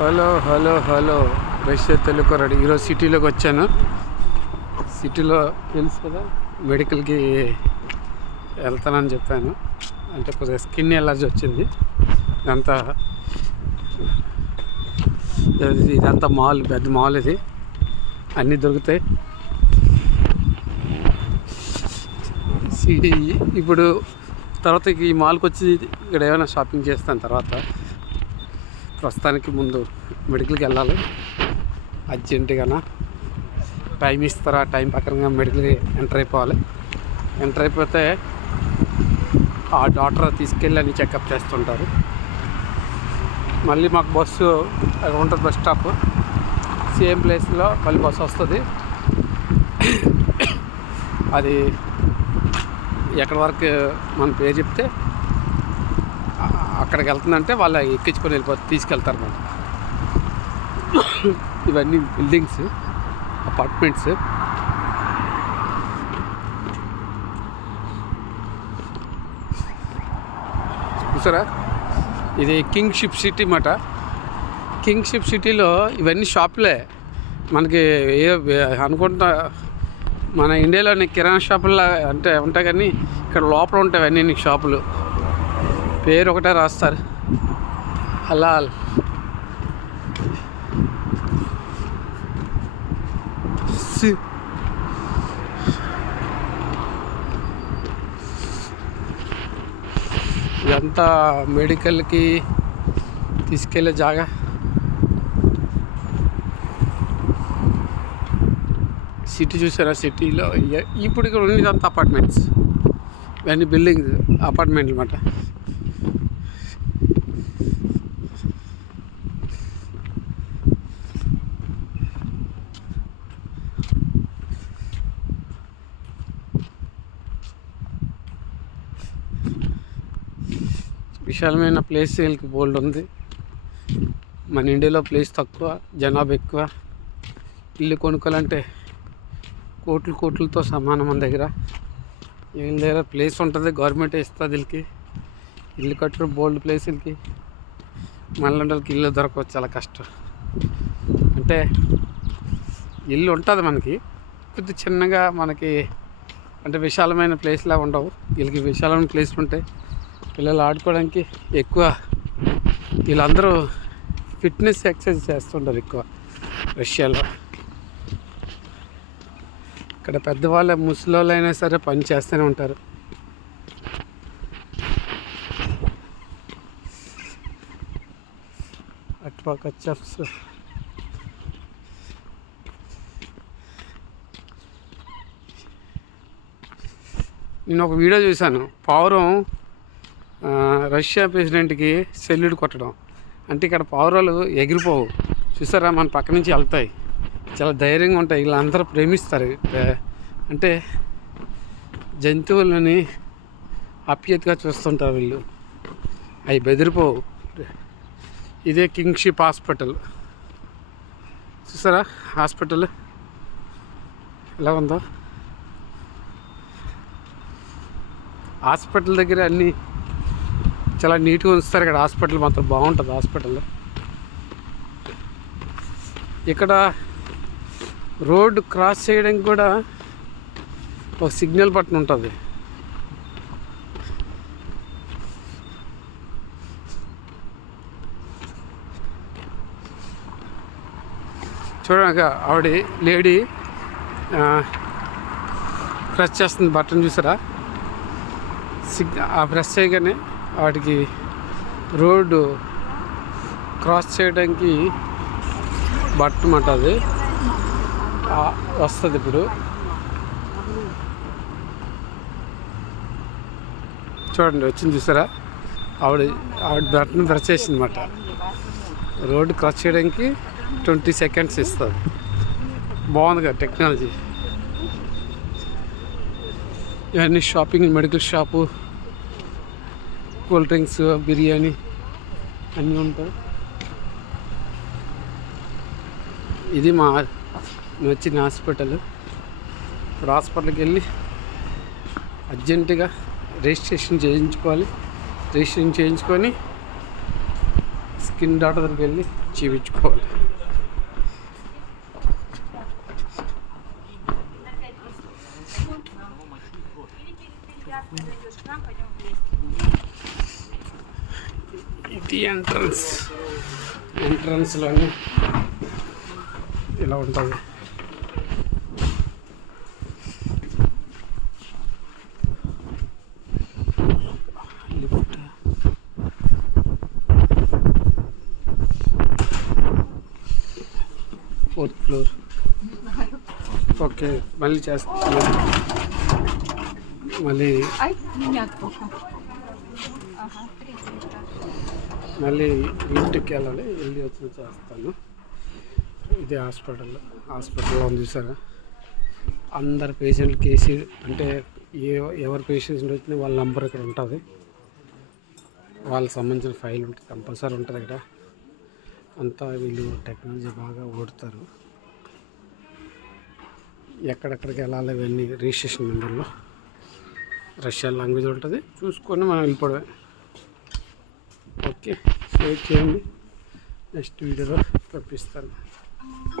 Hello hello hello Russia Telugu ready. ఈరోజు సిటీలోకి వచ్చాను. సిటీలో తెలుసు కదా, మెడికల్కి వెళ్తానని చెప్పాను. అంటే కొద్దిగా స్కిన్ ఎలర్జీ వచ్చింది. ఇదంతా మాల్, పెద్ద మాల్ ఇది, అన్నీ దొరుకుతాయి. సిటీ ఇప్పుడు తర్వాత ఈ మాల్కి వచ్చి ఇక్కడ ఏమైనా షాపింగ్ చేస్తాను. తర్వాత ప్రస్తుతానికి ముందు మెడికల్కి వెళ్ళాలి అర్జెంటుగా. టైం ఇస్తారా, టైం ప్రకారంగా మెడికల్కి ఎంటర్ అయిపోవాలి. ఎంటర్ అయిపోతే ఆ డాక్టర్ తీసుకెళ్ళి అన్ని చెకప్ చేస్తుంటారు. మళ్ళీ మాకు బస్సు అక్కడ ఉంటుంది, బస్ స్టాప్ సేమ్ ప్లేస్లో మళ్ళీ బస్సు వస్తుంది. అది ఎక్కడి వరకు మన పేరు చెప్తే అక్కడికి వెళ్తుందంటే వాళ్ళు ఎక్కించుకొని తీసుకెళ్తారు అన్నమాట. ఇవన్నీ బిల్డింగ్స్, అపార్ట్మెంట్స్. చూసారా, ఇది కింగ్షిప్ సిటీ అన్నమాట. కింగ్షిప్ సిటీలో ఇవన్నీ షాపులే. మనకి అనుకుంటా మన ఇండియాలోని కిరాణా షాపుల్లో అంటే ఉంటాయి, కానీ ఇక్కడ లోపల ఉంటాయి అన్నీ షాపులు. పేరు ఒకటే రాస్తారు, హలాల్. ఇదంతా మెడికల్కి తీసుకెళ్ళే జాగా. సిటీ చూసారా, సిటీలో ఇప్పుడు ఇక్కడ ఉన్నదంతా అపార్ట్మెంట్స్, ఇవన్నీ బిల్డింగ్స్, అపార్ట్మెంట్లు అన్నమాట. విశాలమైన ప్లేస్ వీళ్ళకి బోల్డ్ ఉంది. మన ఇండియాలో ప్లేస్ తక్కువ, జనాభా ఎక్కువ. ఇల్లు కొనుక్కోవాలంటే కోట్లతో సమానం మన దగ్గర. వీళ్ళ దగ్గర ప్లేస్ ఉంటుంది, గవర్నమెంట్ ఇస్తుంది వీళ్ళకి. ఇల్లు కట్టడం బోల్డ్ ప్లేస్ వీళ్ళకి. మళ్ళీ వాళ్ళకి ఇల్లు దొరకవచ్చు చాలా కష్టం. అంటే ఇల్లు ఉంటుంది మనకి, కొద్ది చిన్నగా మనకి అంటే విశాలమైన ప్లేస్లా ఉండవు. వీళ్ళకి విశాలమైన ప్లేస్లు ఉంటాయి. పిల్లలు ఆడుకోవడానికి ఎక్కువ. వీళ్ళందరూ ఫిట్నెస్ ఎక్సర్సైజ్ చేస్తుంటారు ఎక్కువ రష్యాలో. ఇక్కడ పెద్దవాళ్ళ ముసలోళ్ళు అయినా సరే పని చేస్తూనే ఉంటారు. అటుపక్క చెఫ్స్. నేను ఒక వీడియో చూశాను, పావురం రష్యా ప్రెసిడెంట్కి సెల్యూట్ కొట్టడం. అంటే ఇక్కడ పావురాలు ఎగిరిపోవు, చూసారా, మన పక్క నుంచి వెళ్తాయి, చాలా ధైర్యంగా ఉంటాయి. వీళ్ళందరూ ప్రేమిస్తారు. అంటే జంతువులని ఆప్యాయతగా చూస్తుంటారు వీళ్ళు, అవి బెదిరిపోవు. ఇదే కింగ్షిప్ హాస్పిటల్, చూసారా హాస్పిటల్ ఎలా ఉందో. హాస్పిటల్ దగ్గర అన్నీ చాలా నీట్గా ఉంచుతారు. ఇక్కడ హాస్పిటల్ మాత్రం బాగుంటుంది. హాస్పిటల్ ఇక్కడ రోడ్డు క్రాస్ చేయడానికి కూడా ఒక సిగ్నల్ బటన్ ఉంటుంది. చూడక ఆవిడ లేడీ ప్రెస్ చేస్తుంది బటన్, చూసారా. ఆ ప్రెస్ చేయగానే వాటికి రోడ్డు క్రాస్ చేయడానికి బట్టమాట అది వస్తుంది. ఇప్పుడు చూడండి వచ్చింది, చూసారా. ఆవిడ బటన్ ప్రెస్ చేసింది అన్నమాట. రోడ్డు క్రాస్ చేయడానికి 20 సెకండ్స్ ఇస్తుంది. బాగుంది కదా టెక్నాలజీ. ఇవన్నీ shopping, medical shop, cool drinks, biryani అన్నీ ఉంటాయి. ఇది నేను వచ్చిన హాస్పిటల్. ఇప్పుడు హాస్పిటల్కి వెళ్ళి అర్జెంటుగా రిజిస్ట్రేషన్ చేయించుకోవాలి. రిజిస్ట్రేషన్ చేయించుకొని స్కిన్ డాక్టర్ దగ్గరికి వెళ్ళి చూపించుకోవాలి. ఇది ఎంట్రన్స్లోనే ఇలా ఉంటుంది. Lift 4th floor. ఓకే, మళ్ళీ చేస్తాను. మళ్ళీ ఇంటికి వెళ్ళాలి, వెళ్ళి వచ్చి చేస్తాను. ఇది హాస్పిటల్లో ఉంది సార్. అందరు పేషెంట్ కేసు అంటే ఎవరి పేషెంట్స్ వచ్చినా వాళ్ళ నంబర్ ఇక్కడ ఉంటుంది. వాళ్ళకి సంబంధించిన ఫైల్ ఉంటుంది, కంపల్సరీ ఉంటుంది ఇక్కడ. అంతా వీళ్ళు టెక్నాలజీ బాగా ఓడుతారు. ఎక్కడెక్కడికి వెళ్ళాలి ఇవన్నీ రిజిస్ట్రేషన్ నెంబర్లో రష్యన్ లాంగ్వేజ్ ఉంటుంది, చూసుకొని మనం వెళ్ళిపోవడమే. ఓకే, షేర్ చేయండి, నెక్స్ట్ వీడియోలో పంపిస్తాను.